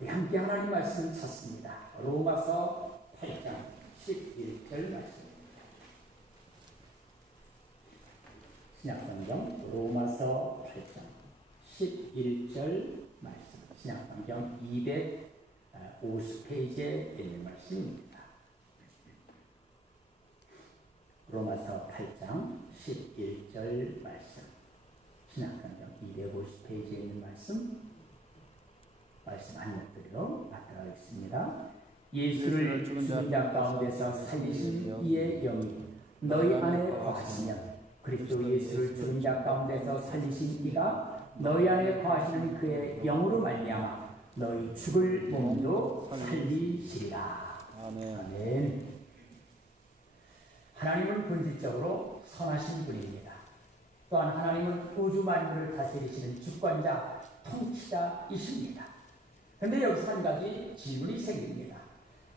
우리 함께 하나님 말씀을 찾습니다. 로마서 8장 11절 말씀입니다. 신약성경 로마서 8장 11절 말씀. 신약성경 250페이지에 있는 말씀입니다. 로마서 8장 11절 말씀. 신약성경 250페이지에 있는 말씀 안 엿드려 맡아가겠습니다. 예수를 죽은 자 가운데서 살리신 이의 영이 너희 안에 거하시면 그리스도 예수를 죽은 자 가운데서 살리신 이가 너희 안에 거하시는 그의 영으로 말미암아 너희 죽을 몸도 살리시리라. 아멘. 하나님은 본질적으로 선하신 분입니다. 또한 하나님은 우주 만물을 다스리시는 주권자, 통치자이십니다. 그런데 여기서 한 가지 질문이 생깁니다.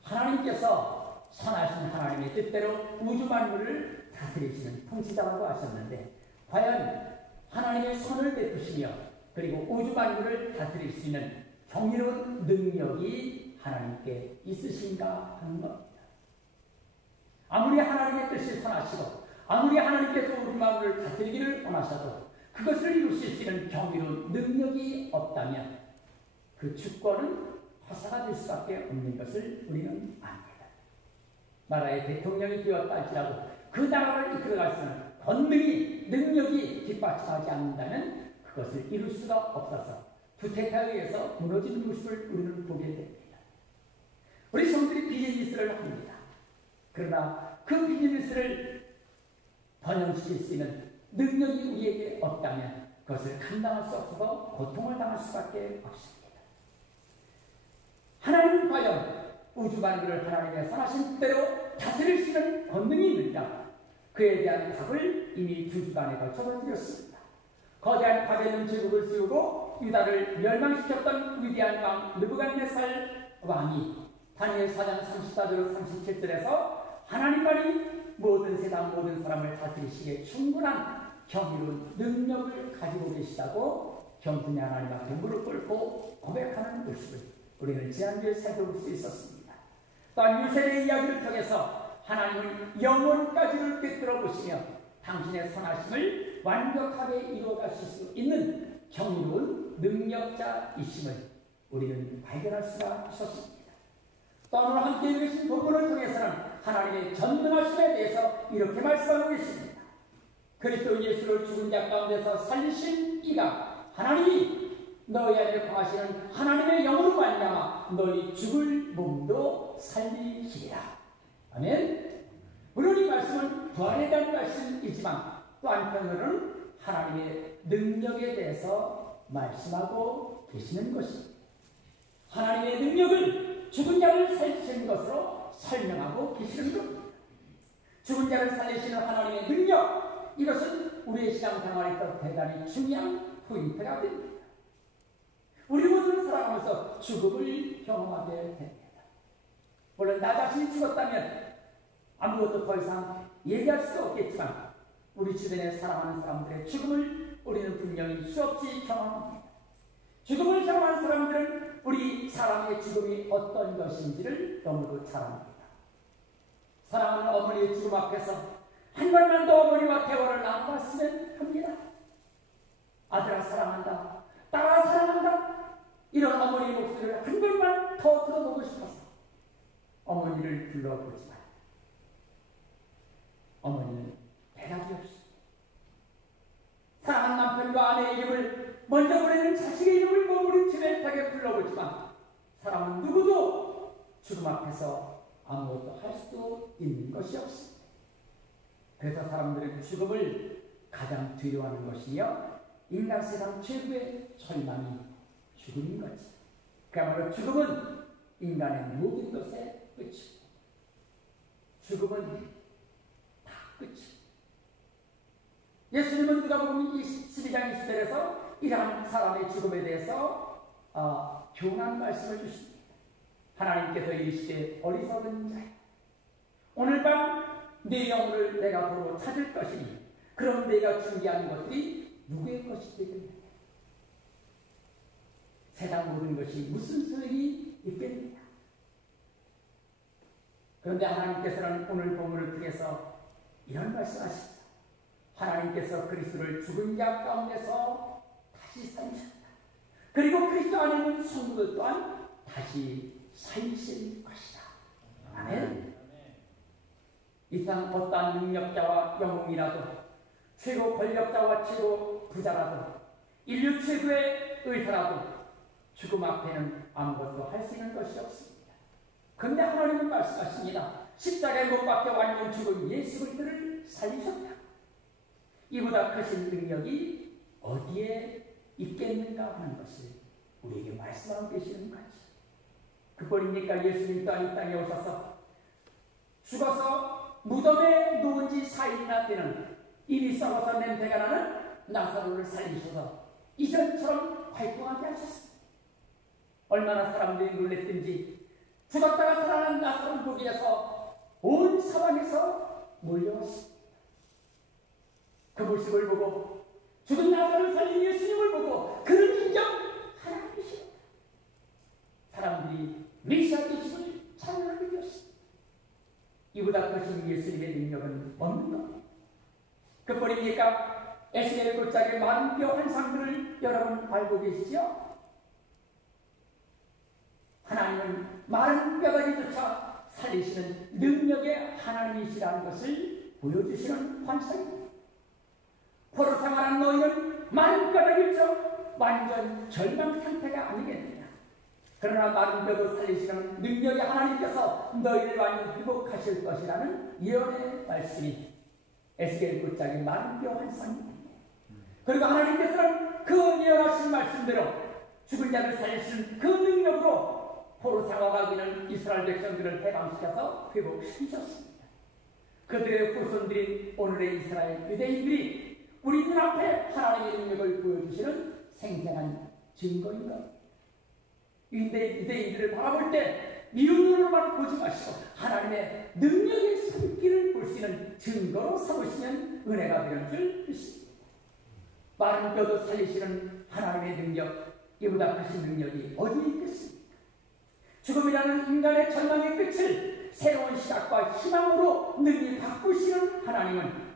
하나님께서 선하신 하나님의 뜻대로 우주 만물을 다스리시는 통치자라고 하셨는데 과연 하나님의 선을 베푸시며 그리고 우주 만물을 다스릴 수 있는 경이로운 능력이 하나님께 있으신가 하는 겁니다. 아무리 하나님의 뜻이 선하시고 아무리 하나님께서 우주 만물을 다스리기를 원하셔도 그것을 이루실 수 있는 경이로운 능력이 없다면 그 주권은 허사가 될 수밖에 없는 것을 우리는 압니다. 나라의 대통령이 되었다 할지라도 그 나라를 이끌어갈 수 있는 권능이, 능력이 뒷받침하지 않는다면 그것을 이룰 수가 없어서 부태타에 의해서 무너지는 모습을 우리는 보게 됩니다. 우리 성들이 비즈니스를 합니다. 그러나 그 비즈니스를 번영시킬 수 있는 능력이 우리에게 없다면 그것을 감당할 수 없어서 고통을 당할 수밖에 없습니다. 하나님은 과연 우주 만물을 하나님의 선하신 대로 다스릴 수 있는 권능이 있는가? 그에 대한 답을 이미 2주간에 걸쳐서 드렸습니다. 거대한 바벨론 제국을 세우고 유다를 멸망시켰던 위대한 왕 느부갓네살 왕이 다니엘 4장 34절 37절에서 하나님만이 모든 세상 모든 사람을 다스리시기에 충분한 경이로운 능력을 가지고 계시다고 겸손히 하나님 앞에 무릎 꿇고 고백하는 모습을 우리는 지난주에 살펴볼 수 있었습니다. 또한 요셉의 이야기를 통해서 하나님은 영원까지를 꿰뚫어 보시며 당신의 선하심을 완벽하게 이루어가실 수 있는 경이로운 능력자이심을 우리는 발견할 수가 있었습니다. 또 오늘 함께 읽으신 본문을 통해서는 하나님의 전능하심에 대해서 이렇게 말씀하고 계십니다. 그리스도 예수를 죽은 자 가운데서 살리신 이가 하나님이 너희 안에 거하시는 하나님의 영으로 말미암아 너희 죽을 몸도 살리시리라. 아멘. 물론 이 말씀은 부활에 대한 말씀이지만 또 한편으로는 하나님의 능력에 대해서 말씀하고 계시는 것입니다. 하나님의 능력을 죽은 자를 살리시는 것으로 설명하고 계시는 겁니다. 죽은 자를 살리시는 하나님의 능력, 이것은 우리의 신앙생활에서 대단히 중요한 포인트가 됩니다. 우리 모두는 살아가면서 죽음을 경험하게 됩니다. 물론 나 자신이 죽었다면 아무것도 더 이상 얘기할 수 없겠지만 우리 주변에 살아가는 사람들의 죽음을 우리는 분명히 수없이 경험합니다. 죽음을 경험하는 사람들은 우리 사람의 죽음이 어떤 것인지를 너무도 잘 압니다. 사랑하는 어머니의 죽음 앞에서 한 번만 더 어머니와 대화를 나눠봤으면 합니다. 아들아 사랑한다, 딸아 사랑한다, 이런 어머니의 목소리를 한 번만 더 들어보고 싶어서 어머니를 불러보지만 어머니는 대답이 없습니다. 사랑하는 남편과 아내의 이름을 먼저 부르는 자식의 이름을 머무르치듯하게 불러보지만 사람은 누구도 죽음 앞에서 아무것도 할 수도 있는 것이 없습니다. 그래서 사람들은 죽음을 가장 두려워하는 것이며 인간 세상 최고의 절망이 죽음인 거지. 그야말로 죽음은 인간의 모든 것의 끝이고 죽음은 다 끝이고 예수님은 누가복음 12장 20절에서 이러한 사람의 죽음에 대해서 교훈한 말씀을 주십니다. 하나님께서 이르시되 어리석은 자야, 오늘 밤 내 영혼을 내가 보러 찾을 것이니 그럼 내가 준비한 것들이 누구의 것이 되겠느냐. 세상 모든 것이 무슨 소용이 그런데 하나님께서는 오늘 본문을 통해서 이런 말씀하십니다. 하나님께서 그리스도를 죽은 자 가운데서 다시 살리셨다. 그리고 그리스도 안에 있는 성도들 또한 다시 살리실 것이다. 아멘. 이 세상 어떠한 능력자와 영웅이라도, 최고 권력자와 최고 부자라도, 인류 최고의 의사라도 죽음 앞에는 아무것도 할 수 있는 것이 없습니다. 그런데 하나님은 말씀하십니다. 십자가에 못 박혀 완전 죽은 예수 그리스도를 살리셨다. 이보다 크신 능력이 어디에 있겠는가 하는 것을 우리에게 말씀하고 계시는 거죠. 그뿐입니까? 예수님 또한 이 땅에 오셔서 죽어서 무덤에 누운 지 4일이나 되는 이미 썩어서 냄새가 나는 나사로를 살리셔서 이전처럼 활동하게 하셨습니다. 얼마나 사람들이 놀랬든지 죽었다가 살아난 나사로를 보기 위해서 온 사방에서 몰려왔습니다. 그 모습을 보고, 죽은 나사로를 살린 예수님을 보고 그를 인정 하나님이십니다. 사람들이 메시아 되심을 찬양하게 되었습니다. 이보다 크신 예수님의 능력은 없는 겁니다. 그뿐입니까? 에스겔의 골짜기의 많은 뼈 환상들을 여러분 알고 계시죠? 하나님은 마른 뼈다귀조차 살리시는 능력의 하나님이시라는 것을 보여주시는 환상입니다. 포로 생활한 너희는 마른 뼈다귀처럼 완전 절망 상태가 아니겠느냐. 그러나 마른 뼈도 살리시는 능력의 하나님께서 너희를 완전 회복하실 것이라는 예언의 말씀이 에스겔 골짜기 마른 뼈 환상입니다. 그리고 하나님께서는 그 예언하신 말씀대로 죽은 자를 살리시는 그 능력으로 포로 생활하고 있는 이스라엘 백성들을 해방시켜서 회복시키셨습니다. 그들의 후손들인 오늘의 이스라엘 유대인들이 우리 눈앞에 하나님의 능력을 보여주시는 생생한 증거인 겁니다. 유대인들을 바라볼 때 미운 눈으로만 보지 마시고 하나님의 능력의 손길을 볼 수 있는 증거로 삼으시면 은혜가 되는 줄 믿습니다. 마른 뼈도 살리시는 하나님의 능력, 이보다 크신 능력이 어디에 있겠습니까? 죽음이라는 인간의 절망의 끝을 새로운 시각과 희망으로 능히 바꾸시는 하나님은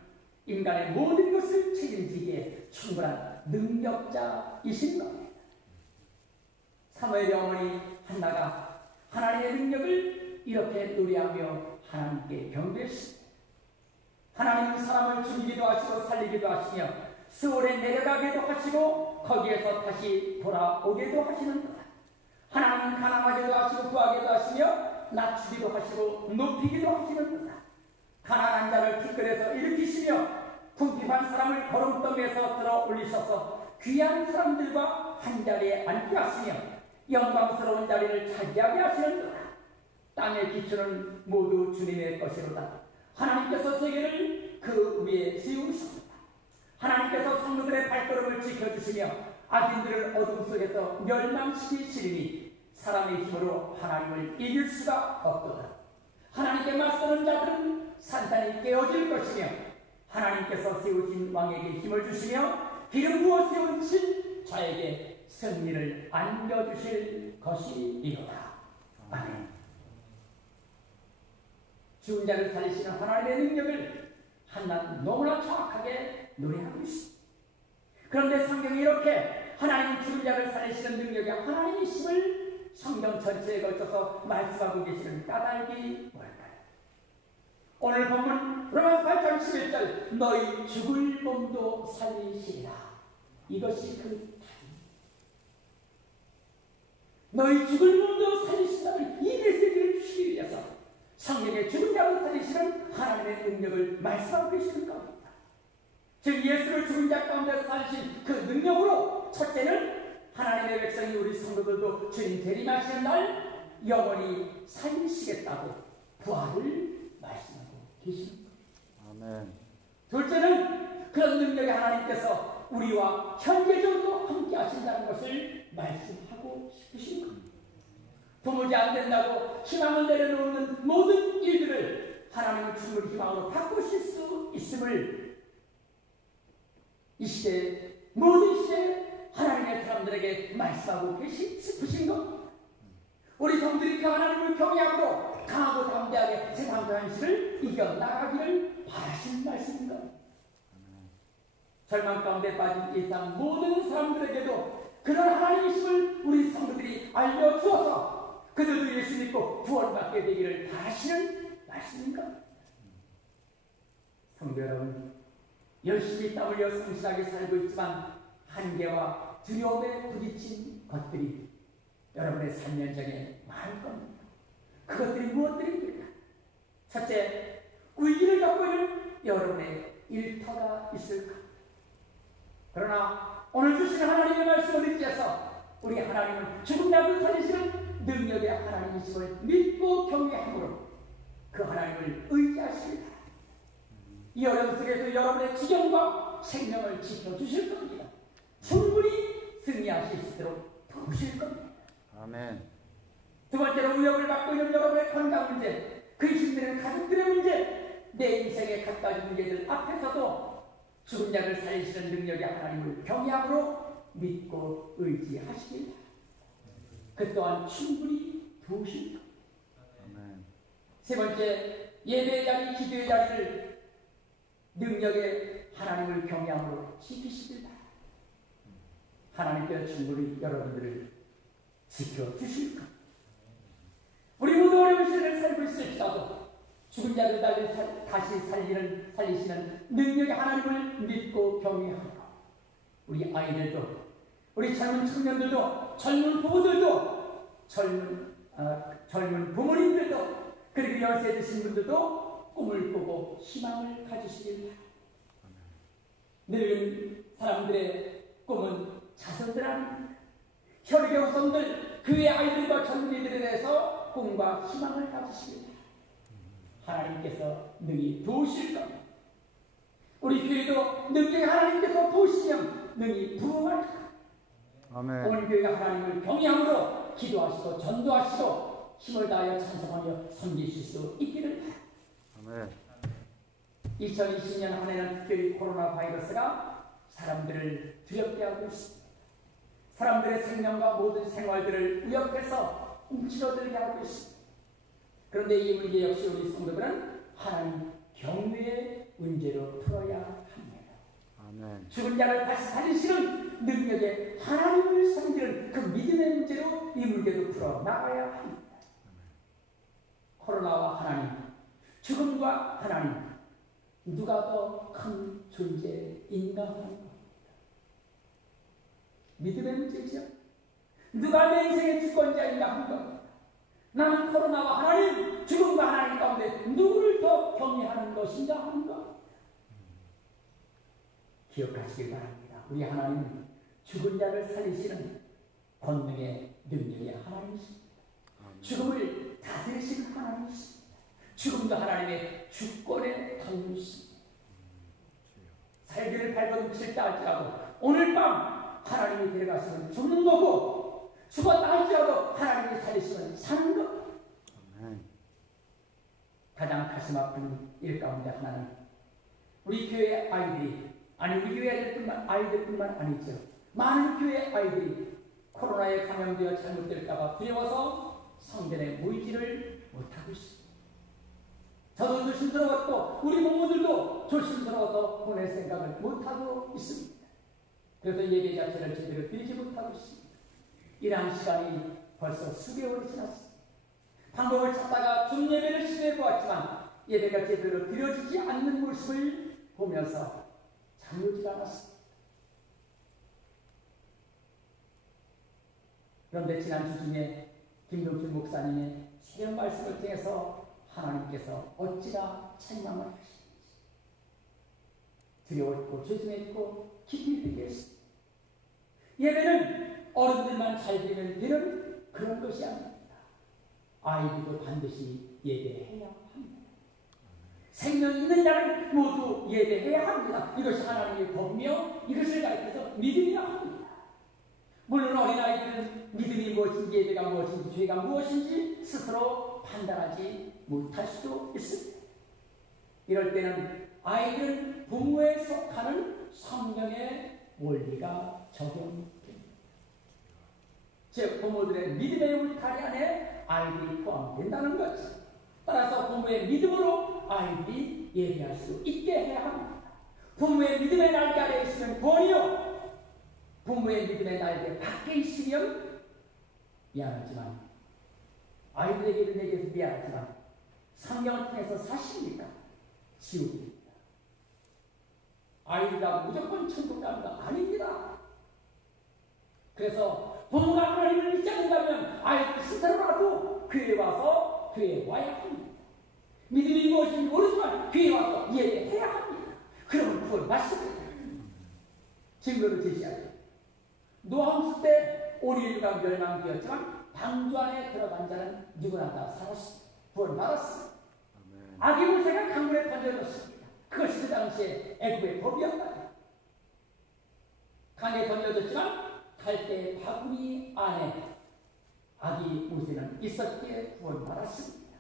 인간의 모든 것을 책임지기에 충분한 능력자이신 겁니다. 사무엘의 어머니 한나가 하나님의 능력을 이렇게 노래하며 하나님께 경배했습니다. 하나님은 사람을 죽이기도 하시고 살리기도 하시며 스올에 내려가기도 하시고 거기에서 다시 돌아오기도 하시는구나. 하나님은 가난하게도 하시고 구하게도 하시며 낮추기도 하시고 높이기도 하시는구나. 가난한 자를 티끌에서 일으키시며 궁핍한 사람을 거름더미에서 들어 올리셔서 귀한 사람들과 한자리에 앉게 하시며 영광스러운 자리를 차지하게 하시는구나. 땅의 기초는 모두 주님의 것이로다. 하나님께서 세계를 그 위에 세우셨다. 하나님께서 성도들의 발걸음을 지켜주시며 악인들을 어둠 속에서 멸망시키시리니 사람의 힘으로 하나님을 이길 수가 없도다. 하나님께 맞서는 자들은 산산이 깨어질 것이며 하나님께서 세우신 왕에게 힘을 주시며 기름 부어 세우신 자에게 승리를 안겨주실 것이리로다. 아멘. 죽은 자를 살리시는 하나님의 능력을 한나는 너무나 정확하게 노래하고 있습니다. 그런데 성경이 이렇게 하나님 죽은 자를 살리시는 능력이 하나님이심을 성경 전체에 걸쳐서 말씀하고 계시는 까닭이 뭘까요? 오늘 본문 로마서 8장 11절 너희 죽을 몸도 살리시리라. 이것이 그 답입니다. 너희 죽을 몸도 살리신다는 이 메시지를 주시기 위해서 성경의 죽은 자를 살리시는 하나님의 능력을 말씀하고 계시는 겁니다. 즉 예수를 죽은 자 가운데 살리신 그 능력으로 첫째는 하나님의 백성이 우리 성도들도 주님 대림하시는 날 영원히 살리시겠다고 부활을 말씀하고 계십니다. 아멘. 둘째는 그런 능력의 하나님께서 우리와 현재적으로 함께 하신다는 것을 말씀하고 싶으신 겁니다. 도무지 안 된다고 희망을 내려놓는 모든 일들을 하나님은 충분히 희망으로 바꾸실 수 있음을 이 시대 모든 시대에 하나님의 사람들에게 말씀하고 계시 싶으신 겁니다. 우리 성들이 그 하나님을 경외함으로 강하고 담대하게 세상과 현실을 이겨나가기를 바라시는 말씀입니다. 절망 가운데 빠진 이 땅 모든 사람들에게도 그런 하나님이심을 우리 성도들이 알려주어서 그들도 예수 믿고 구원받게 되기를 바라시는 말씀입니다. 성도 여러분, 열심히 땀 흘려 성실하게 살고 있지만 한계와 두려움에 부딪힌 것들이 여러분의 3년 전에 많을 겁니다. 그것들이 무엇들입니까? 첫째, 위기를 겪고 있는 여러분의 일터가 있을까? 그러나 오늘 주시는 하나님의 말씀을 의지해서 우리 하나님은 죽은 자를 살리시는 능력의 하나님이심을 믿고 경외함으로 그 하나님을 의지하십니다. 이 어려움 속에서 여러분의 지경과 생명을 지켜주실 겁니다. 충분히 승리하실 수 있도록 도우실 겁니다. 아멘. 두 번째로 위협을 받고 있는 여러분의 건강 문제, 근심되는 가족들의 문제, 내 인생의 갖가지 문제들 앞에서도 죽은 자를 살리시는 능력의 하나님을 경외함으로 믿고 의지하시길 바랍니다. 그 또한 충분히 도우실 겁니다. 세 번째, 예배의 자리, 기도의 자리를 능력의 하나님을 경외함으로 지키시길 바랍니다. 하나님께서 충분히 여러분들을 지켜주실 겁니다. 우리 모두 어려운 시대를 살고 있을지라도 죽은 자를 다시 살리시는 능력의 하나님을 믿고 경외하며 우리 아이들도, 우리 젊은 청년들도, 젊은 부부들도, 젊은 부모님들도, 그리고 연세 드신 분들도 꿈을 꾸고 희망을 가지시길 바랍니다. 늙은 사람들의 꿈은 자손들 아닙니다. 혈육의 후손들, 그의 아이들과 젊은이들에 대해서 꿈과 희망을 가지시길 바랍니다. 하나님께서 능히 도우실 겁니다. 우리 교회도 능히 하나님께서 도우시면 능히 부흥할 겁니다. 아멘. 오늘 교회가 하나님을 경외함으로 기도하시고 전도하시고 힘을 다하여 찬송하며 섬기실 수 있기를 바랍니다. 아멘. 2020년 한 해는 특별히 코로나 바이러스가 사람들을 두렵게 하고 있습니다. 사람들의 생명과 모든 생활들을 위협해서 움츠러들게 하고 있습니다. 그런데 이 문제 역시 우리 성도들은 하나님 경외의 문제로 풀어야 합니다. 아멘. 죽은 자를 다시 살리시는 능력의 하나님을 섬기는 그 믿음의 문제로 이 문제도 풀어나가야 합니다. 코로나와 하나님, 죽음과 하나님, 누가 더 큰 존재인가 하는 겁니다. 믿음의 문제죠. 누가 내 인생의 주권자인가 하는 겁니다. 나는 코로나와 하나님, 죽음과 하나님 가운데 누구를 더 경외하는 것인가 하는 것. 기억하시길 바랍니다. 우리 하나님은 죽은 자를 살리시는 권능의 능력의 하나님이십니다. 죽음을 다스리시는 하나님이십니다. 죽음도 하나님의 주권의 권능이십니다. 살기를 발버둥칠 때 할지라도 오늘 밤 하나님이 데려가시면 죽는 거고, 죽었다 할지라도 하나님이 살리시면 사는 것. 가장 가슴 아픈 일 가운데 하나는 우리 교회 아이들이, 아니 우리 교회 아이들뿐만 아니죠. 많은 교회 아이들이 코로나에 감염되어 잘못될까봐 두려워서 성전에 모이지를 못하고 있습니다. 저도 조심스러웠고 우리 부모들도 조심스러워서 보낼 생각을 못하고 있습니다. 그래서 예배 자체를 제대로 드리지 못하고 있습니다. 이러한 시간이 벌써 수개월이 지났습니다. 방법을 찾다가 좀 예배를 시도해 보았지만 예배가 제대로 드려지지 않는 모습을 보면서 잠들지 않았습니다. 그런데 지난 주중에 김동준 목사님의 새벽 말씀을 통해서 하나님께서 어찌나 책망을 하시는지 두려웠고 죄송했고 깊이 느꼈습니다. 예배는 어른들만 잘 드리면 되는 그런 것이 아닙니다. 아이들도 반드시 예배해야 합니다. 생명 있는 자는 모두 예배해야 합니다. 이것이 하나님의 법이며 이것을 가르쳐서 믿음이라 합니다. 물론 어린아이들은 믿음이 무엇인지 예배가 무엇인지 죄가 무엇인지 스스로 판단하지 못할 수도 있습니다. 이럴 때는 아이들은 부모에 속하는 성령의 원리가 적용됩니다. 즉 부모들의 믿음의 울타리 안에 아이들이 포함된다는 거죠. 따라서 부모의 믿음으로 아이들이 예배할 수 있게 해야 합니다. 부모의 믿음의 날개 아래 있으면 구원이요, 부모의 믿음의 날개 밖에 있으면 미안하지만, 아이들에게는 내게서 미안하지만 성경을 통해서 사십니까? 지옥입니다. 아이들하고 무조건 천국 가는 거 아닙니다. 그래서 부모가 하나님을 믿지 않는다면 아이들 스스로라도 교회에 와서 교회에 와야 합니다. 믿음이 무엇인지 모르지만 교회에 와서 예배해야 합니다. 그러면 구원 받습니다. 증거를 제시하죠. 노함수 때 오리일과 멸망되었지만 방주 안에 들어간 자는 누구나 다 살았습니다. 구원 받았습니다. 아기 모세가 강물에 던져졌습니다. 그것이 그 당시에 애굽의 법이었다. 강에 던져졌지만 갈대의 바구니 안에 아기 모세는 있었기에 구원받았습니다.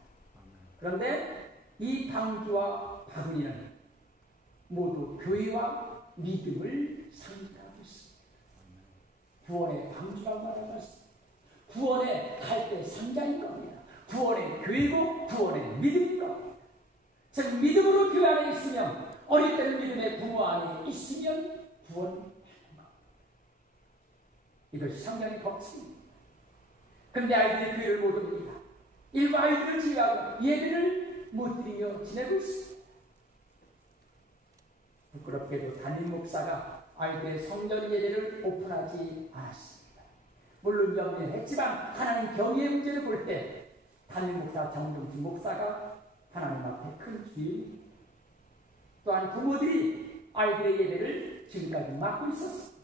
그런데 이 방주와 바구니는 모두 교회와 믿음을 상징하고 있습니다. 구원의 방주라고 말하는 것입니다. 구원의 갈대 상자인 겁니다. 구원의 교회고 구원의 믿음인 겁니다. 즉 믿음으로 교회 안에 있으면, 어릴 때는 믿음의 부모 안에 있으면 구원하는 겁니다. 이것이 성경의 법칙입니다. 그런데 아이들이 교회를 못 옵니다. 일부 아이들을 지휘하고 예배를 못 드리며 지내고 있습니다. 부끄럽게도 담임 목사가 아이들의 성전 예배를 오픈하지 않았습니다. 물론 염려했지만 하나님 경의의 문제를 볼 때 담임 목사 정동진 목사가 하나님 앞에 큰 주인입니다. 또한 부모들이 아이들의 예배를 지금까지 맡고 있었습니다.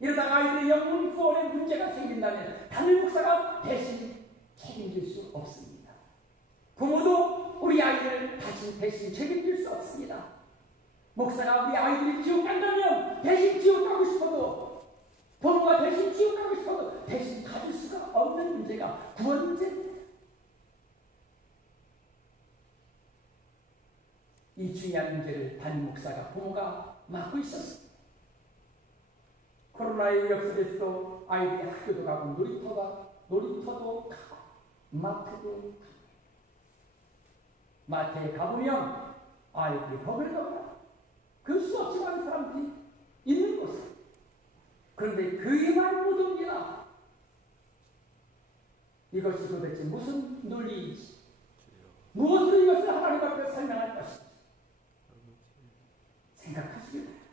이러다가 아이들의 영혼 구원에 문제가 생긴다면 담임 목사가 대신 책임질 수 없습니다. 부모도 우리 아이들을 대신 책임질 수 없습니다. 목사가 우리 아이들이 지옥 간다면 대신 지옥 가고 싶어도, 부모가 대신 지옥 가고 싶어도 대신 가질 수가 없는 문제가 구원 문제입니다. 이 중요한 문제를 담임 목사가, 부모가 맡고 있었습니다. 코로나의 위력 속에서도 아이들이 학교도 가고 놀이터도 가고 마트도 가고, 마트에 가보면 아이들이 버글버글 그 수 없이 많은 사람들이 있는 곳에, 그런데 교회만 못 옵니다. 이것이 도대체 무슨 논리인지, 무엇으로 이것을 하나님 앞에 설명할 것인지 생각하시기 바랍니다.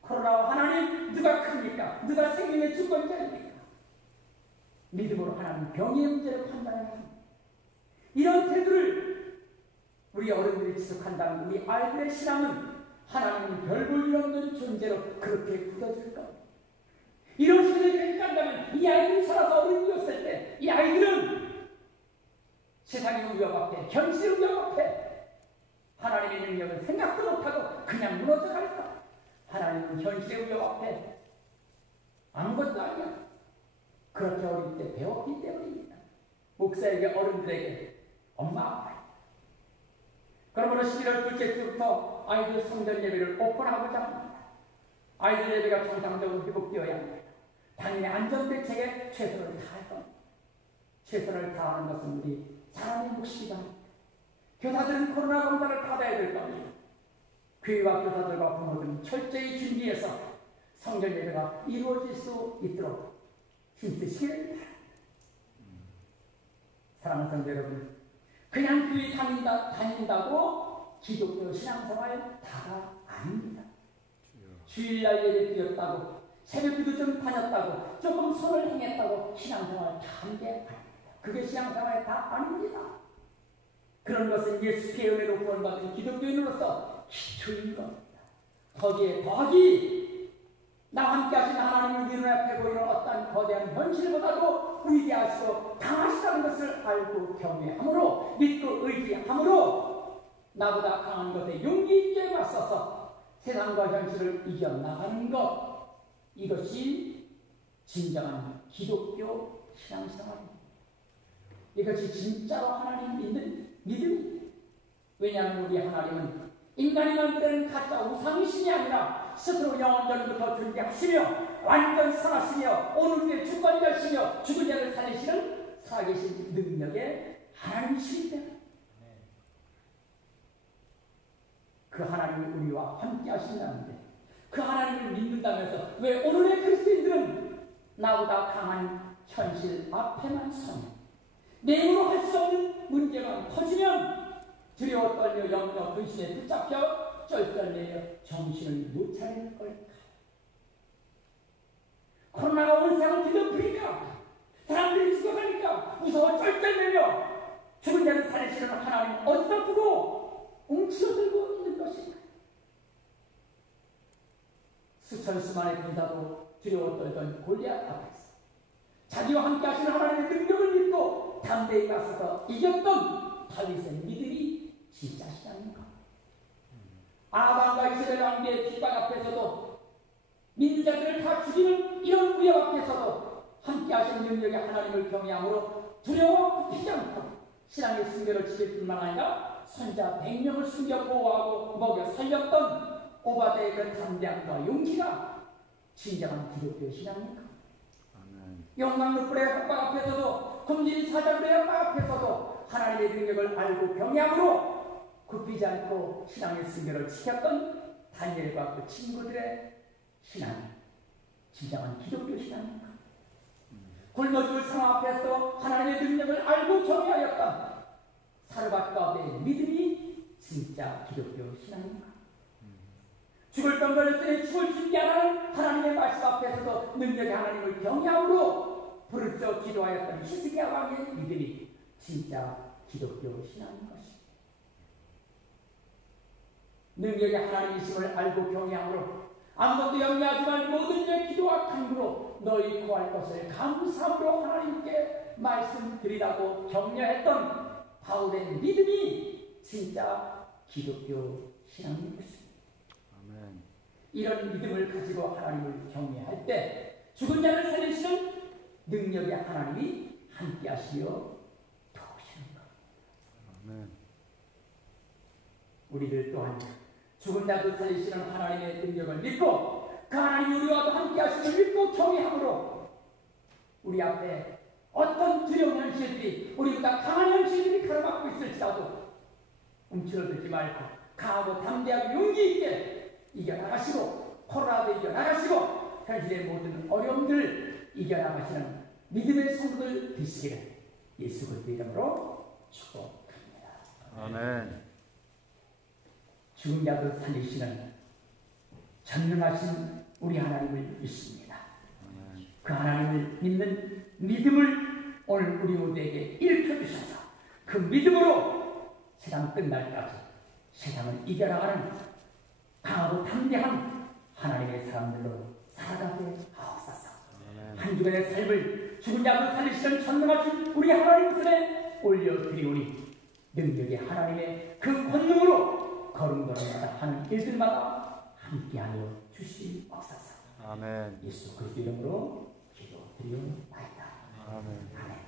코로나와 하나님 누가 큽니까? 누가 생명의 주권자입니까? 믿음으로 하나님 병의 문제를 판단해야 합니다. 이런 태도를 우리 어른들이 지속한다면 우리 아이들의 신앙은 하나님은 별 볼 일 없는 존재로 그렇게 굳어질 겁니다. 이런 시대에 간다면 이 아이들이 살아서 어른이 되었을 때 이 아이들은 세상의 위협 앞에, 현실의 위협 앞에 하나님의 능력을 생각도 못하고 그냥 무너져갈 겁니다. 하나님은 현실의 위협 앞에 아무것도 아니야. 그렇게 어릴 때 배웠기 때문입니다. 목사에게, 어른들에게, 엄마, 아빠. 그러므로 11월 둘째 주부터 아이들 성전 예배를 오픈하고자 합니다. 아이들 예배가 정상적으로 회복되어야 합니다. 당연히 안전대책에 최선을 다할 겁니다. 최선을 다하는 것은 우리 사람의 몫이다. 교사들은 코로나 검사를 받아야 될 겁니다. 교회와 교사들과 부모들은 철저히 준비해서 성전 예배가 이루어질 수 있도록 힘쓰시기를 바랍니다. 사랑하는 성도 여러분, 그냥 교회 다닌다고 기독교 신앙생활 다가 아닙니다. 주일날 예배 드렸다고, 새벽기도 좀 다녔다고, 조금 선을 행했다고 신앙생활 다 한 게 아닙니다. 그게 신앙생활 다 아닙니다. 그런 것은 예수의 은혜로 구원받은 기독교인으로서 기초인 겁니다. 거기에 더하기 나와 함께 하신 하나님의 눈 앞에 보이는 어떤 거대한 현실보다도 위대하시고 강하시다는 것을 알고 경외함으로, 믿고 의지함으로 나보다 강한 것에 용기 있게 맞서서 세상과 현실을 이겨나가는 것, 이것이 진정한 기독교 신앙생활입니다. 이것이 진짜로 하나님 믿는 믿음입니다. 왜냐하면 우리 하나님은 인간이 만드는 가짜 우상이신이 아니라 스스로 영원전부터 준비하시며 완전 선하시며 오늘 위에 주권자시며 죽은 자를 살리시는 살아계신 능력의 하나님이실 때 그 하나님이 우리와 함께 하신다는데 그 하나님을 믿는다면서 왜 오늘의 그리스도인들은 나보다 강한 현실 앞에만 서면 내 힘으로 할 수 없는 문제가 커지면 두려워 떨며 염려 근심에 붙잡혀 쩔떨매며 정신을 못 차릴 걸까? 코로나가 온 세상을 뒤덮으니까 사람들이 죽어가니까 무서워 쩔쩔매며 죽은 자를 살리시는 하나님 어디다 두고 웅치러들고 있는 것인가? 수천 수만의 군사도 두려워 떨던 골리앗 앞에서 자기와 함께 하시는 하나님의 능력을 믿고 담대히 나서서 이겼던 다윗의 믿음이 진짜시다는가? 아방과 이스라엘 왕비의 핍박 앞에서도 믿는 자들을 다 죽이는 이런 위협 앞에서도 함께 하시는 능력의 하나님을 경외함으로 두려워 굽히지 않고 신앙의 순결을 지킬 뿐만 아니라 선자 100명을 숨겨 보호하고 먹여 살렸던 오바데의 그 담대함과 용기가 진정한 기독교 신앙입니까? 영광루불의 협박 앞에서도 금진 사자들의 협박 앞에서도 하나님의 능력을 알고 경외함으로 굽히지 않고 신앙의 순결을 지켰던 다니엘과 그 친구들의 신앙, 진정한 기독교 신앙입니까? 굶어 죽을 상황 앞에서 하나님의 능력을 알고 경외하였던 사르밧가베의 믿음이 진짜 기독교 신앙입니까? 죽을 병 걸렸으니 죽을 준비하라는 하나님의 말씀 앞에서도 능력의 하나님을 경외함으로 부르짖어 기도하였던 히스기야 왕의 믿음이 진짜 기독교 신앙인 것입니다. 능력의 하나님이심을 알고 경외함으로 아무것도 염려하지 말고 모든 일에 기도와 간구로 너희 구할 것을 감사함으로 하나님께 말씀드리라고 격려했던 바울의 믿음이 진짜 기독교 신앙인 것입니다. 아멘. 이런 믿음을 가지고 하나님을 경외할 때 죽은 자를 살리시는 능력의 하나님이 함께 하시며 도우시는 것. 아멘. 우리들 또한 죽은 자도 살리시는 하나님의 능력을 믿고 그 하나님이 우리와도 함께 하심을 믿고 경외함으로 우리 앞에 어떤 두려운 현실들이 우리보다 강한 현실들이 가로막고 있을지라도 움츠러들지 말고 강하고 담대하고 용기 있게 이겨나가시고 코로나도 이겨나가시고 현실의 모든 어려움들을 이겨나가시는 믿음의 성도들 되시기를 예수 그리스도 이름으로 축복합니다. 아멘. 죽은 자도 살리시는 전능하신 우리 하나님을 믿습니다. 아멘. 그 하나님을 믿는 믿음을 오늘 우리 모두에게 일으켜주셔서 그 믿음으로 세상 끝날까지 세상을 이겨나가는 강하고 담대한 하나님의 사람들로 살아가게 하옵소서. 한 주간의 삶을 죽은 자를 살리시는 전능하신 우리 하나님 손에 올려드리오니 능력의 하나님의 그 권능으로 걸음걸음마다 하는 일들마다 함께하여 주시옵소서. 아멘. 예수 그리스도 이름으로 기도드리옵나이다. 아멘. 아멘.